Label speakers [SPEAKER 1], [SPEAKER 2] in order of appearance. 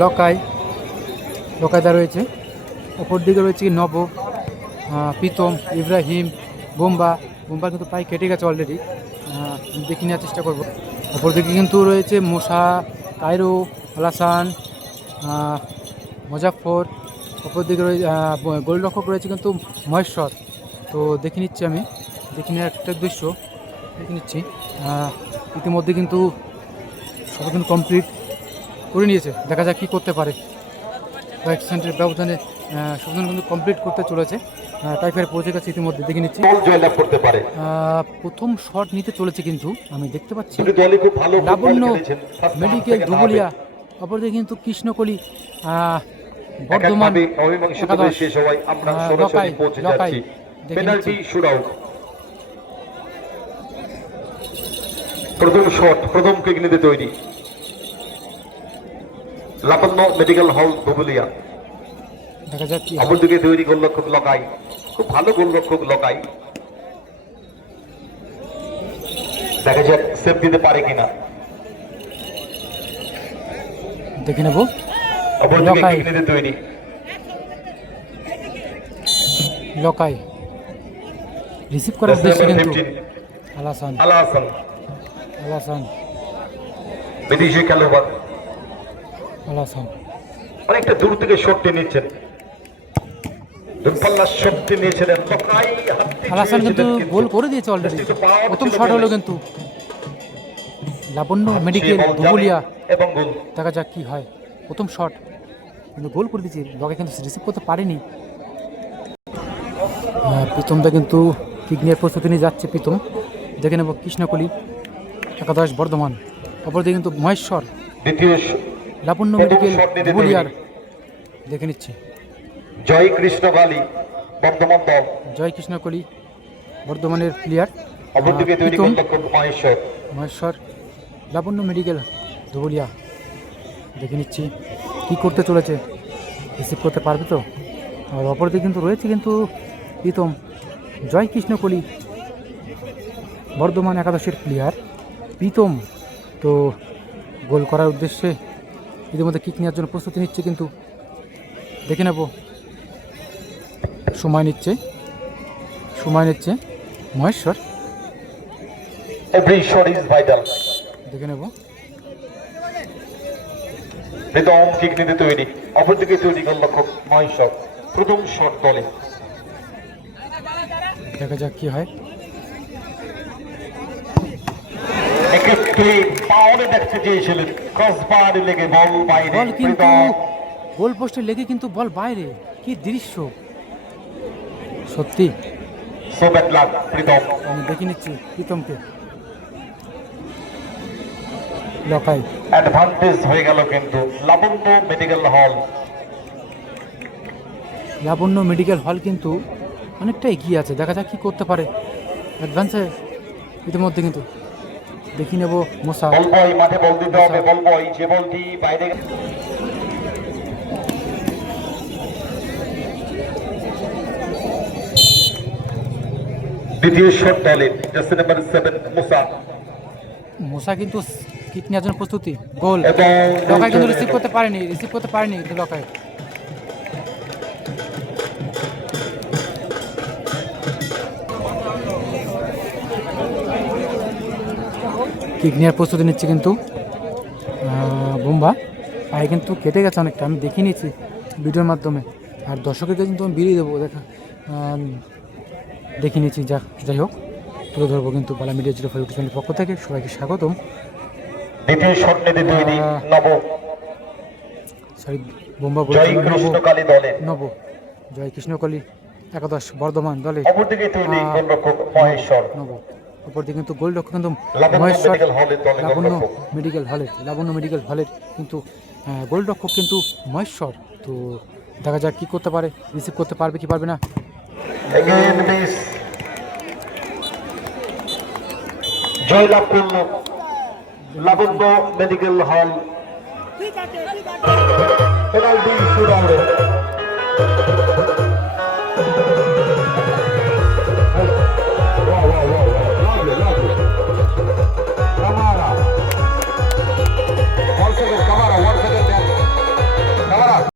[SPEAKER 1] লকাই লকায়দা রয়েছে। ওপর দিকে রয়েছে কি নব প্রীতম, ইব্রাহিম, বোম্বা। বোম্বা কিন্তু প্রায় কেটে গেছে অলরেডি দেখে নেওয়ার চেষ্টা করব। ওপর দিকে কিন্তু রয়েছে মোসা, কায়রো, আলাসান মুজাফর ওপর দিকে রয়েছে গোলরক্ষক রয়েছে কিন্তু মহেশ্বর। তো দেখে নিচ্ছি আমি। দেখে নেওয়ার একটা দৃশ্য। দেখে নিচ্ছি। ইতিমধ্যে কিন্তু সব কিন্তু কমপ্লিট করে নিয়েছে। দেখা যাক কী করতে পারে। কয়েক সেন্টের ব্যবধানে সবজন কিন্তু কমপ্লিট করতে চলেছে। টাইফারে পৌঁছে গেছে ইতিমধ্যে দেখে নিচ্ছি।
[SPEAKER 2] জয়লাভ করতে পারে?
[SPEAKER 1] প্রথম শট নিতে চলেছে কিন্তু আমি দেখতে পাচ্ছি। লাবণ্য মেডিকেল ধুবুলিয়া অপরদিকে কিন্তু কৃষ্ণকলি বর্ধমান লকাই, লকাই।
[SPEAKER 2] পেনাল্টি। প্রথম শট প্রথম কিগনিতে তৈরি। লাবণ্য মেডিকেল হল ধুবুলিয়া। অপরদিকে তৈরি গোলরক্ষক লকাই খুব ভালো গোলরক্ষক লকাই দেখা যাক সেভ দিতে পারে কিনা।
[SPEAKER 1] দেখে নেব।
[SPEAKER 2] অপরদিকে তৈরি
[SPEAKER 1] লকাই। রিসিভ করার উদ্দেশ্যে কিন্তু আলাসান
[SPEAKER 2] আলা হাসান।
[SPEAKER 1] আলাসান
[SPEAKER 2] বিদেশি খেলোয়াড়।
[SPEAKER 1] আলাসান
[SPEAKER 2] অনেকটা দূর থেকে শটটি নিচ্ছেন।
[SPEAKER 1] কিন্তু গোল করে দিয়েছে অলরেডি প্রথম শট হলো কিন্তু লাবণ্য মেডিকেল ধুবুলিয়া। দেখা যাক কি হয়। প্রথম শট কিন্তু গোল করে দিয়েছি। লগে কিন্তু রিসিভ করতে পারেনি। প্রীতমটা কিন্তু কিক নিয়ে প্রস্তুতি নিয়ে যাচ্ছে প্রীতম। দেখে নেব কৃষ্ণকলি একাদশ বর্ধমান। অপরদিকে কিন্তু মহেশ্বর।
[SPEAKER 2] দ্বিতীয়
[SPEAKER 1] লাবণ্য মেডিকেল ধুবুলিয়ার দেখে নিচ্ছি।
[SPEAKER 2] জয় কৃষ্ণ কালী বর্ধমান দল
[SPEAKER 1] জয় কৃষ্ণকলি বর্ধমানের প্লেয়ার
[SPEAKER 2] মহেশ্বর।
[SPEAKER 1] লাবণ্য মেডিকেল ধুবুলিয়া। দেখে নিচ্ছি কি করতে চলেছে। রিসিভ করতে পারবে তো? আর অপরদিকে কিন্তু রয়েছে কিন্তু প্রীতম। জয় কৃষ্ণ কলি বর্ধমান একাদশের প্লেয়ার প্রীতম তো গোল করার উদ্দেশ্যে ইতিমধ্যে কিক নেওয়ার জন্য প্রস্তুতি নিচ্ছে কিন্তু দেখে নেব। সময় নিচ্ছে। সময় নিচ্ছে। Maheshwar.
[SPEAKER 2] Every shot is vital
[SPEAKER 1] দেখে নেব।
[SPEAKER 2] প্রীতম কিক নিতে তৈরি। অপরদিকে তৈরি মহেশ্বর। প্রথম শট দলে।
[SPEAKER 1] দেখা যাক কি হয়।
[SPEAKER 2] এক্ষেত্রে পাওয়ারে দেখতে চেয়েছিলেন। ক্রসবার লেগে বল বাইরে।
[SPEAKER 1] বল কিন্তু গোল পোস্টে লেগে কিন্তু বল বাইরে। কি দৃশ্য। সত্যি।
[SPEAKER 2] প্রীতম।
[SPEAKER 1] আমি দেখে নিচ্ছি প্রীতমকে। লকাই
[SPEAKER 2] অ্যাডভান্টেজ হয়ে গেল কিন্তু লাবণ্য মেডিকেল হল
[SPEAKER 1] লাবণ্য মেডিকেল হল কিন্তু অনেকটা এগিয়ে আছে। দেখা যাক কি করতে পারে। অ্যাডভান্সে ইতিমধ্যে কিন্তু দেখি নেব মোসা
[SPEAKER 2] বল বয় মাঠে বল দিতে হবে বল বয় যে বলটি বাইরে দ্বিতীয় শট দলের জার্সি নাম্বার সেভেন মুসা
[SPEAKER 1] মোসা কিন্তু কিক নেওয়ার জন্য প্রস্তুতি গোল। লকাই কিন্তু রিসিভ করতে পারেনি রিসিভ করতে পারেনি কিন্তু লকাই কিক নেওয়ার প্রস্তুতি নিচ্ছে কিন্তু বুম্বা। পায়ে কিন্তু কেটে গেছে অনেকটা আমি দেখে নিয়েছি ভিডিওর মাধ্যমে। আর দর্শকের কিন্তু আমি বেরিয়ে দেবো দেখা দেখে নিয়েছি যা যাই হোক তুলে ধরবো কিন্তু বালা মিডিয়া জিরো ফাইভ চ্যানেলের পক্ষ থেকে সবাইকে স্বাগতম। সরি বোম্বা নব। নব। জয় কৃষ্ণকলি একাদশ বর্ধমান দলে। নব। অপরদিকে কিন্তু গোল রক্ষক কিন্তু
[SPEAKER 2] লাবণ্য
[SPEAKER 1] মহেশ্বর লাবণ্য মেডিকেল হলের লাবণ্য মেডিকেল হলের কিন্তু গোল রক্ষক কিন্তু মহেশ্বর। তো দেখা যাক কী করতে পারে রিসিভ করতে পারবে কি পারবে না।
[SPEAKER 2] জয়লাভ করল লাবণ্য মেডিকেল হল পেনাল্টি শুট আউট